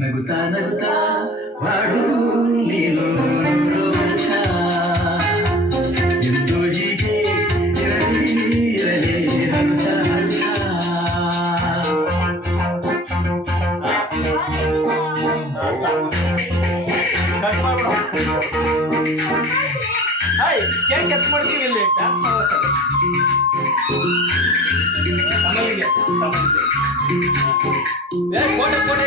ನಗುತ್ತಾ ನಗುತ್ತಾ ಬಾಡು ನೀನು ರೋಚ ಎಂದು ಹೀಗೆ ಇರಲಿ ಹರ್ಷ ಹರ್ಷ. ಕೇಕ್ ಕಟ್ ಮಾಡ್ತೀವಿ ಇಲ್ಲಿ ಡ್ಯಾನ್ಸ್ ಮಾಡ್ತಾರೆ ಕಮಲಿಗೆ ಕೋಟೆ ಕೋಟೆ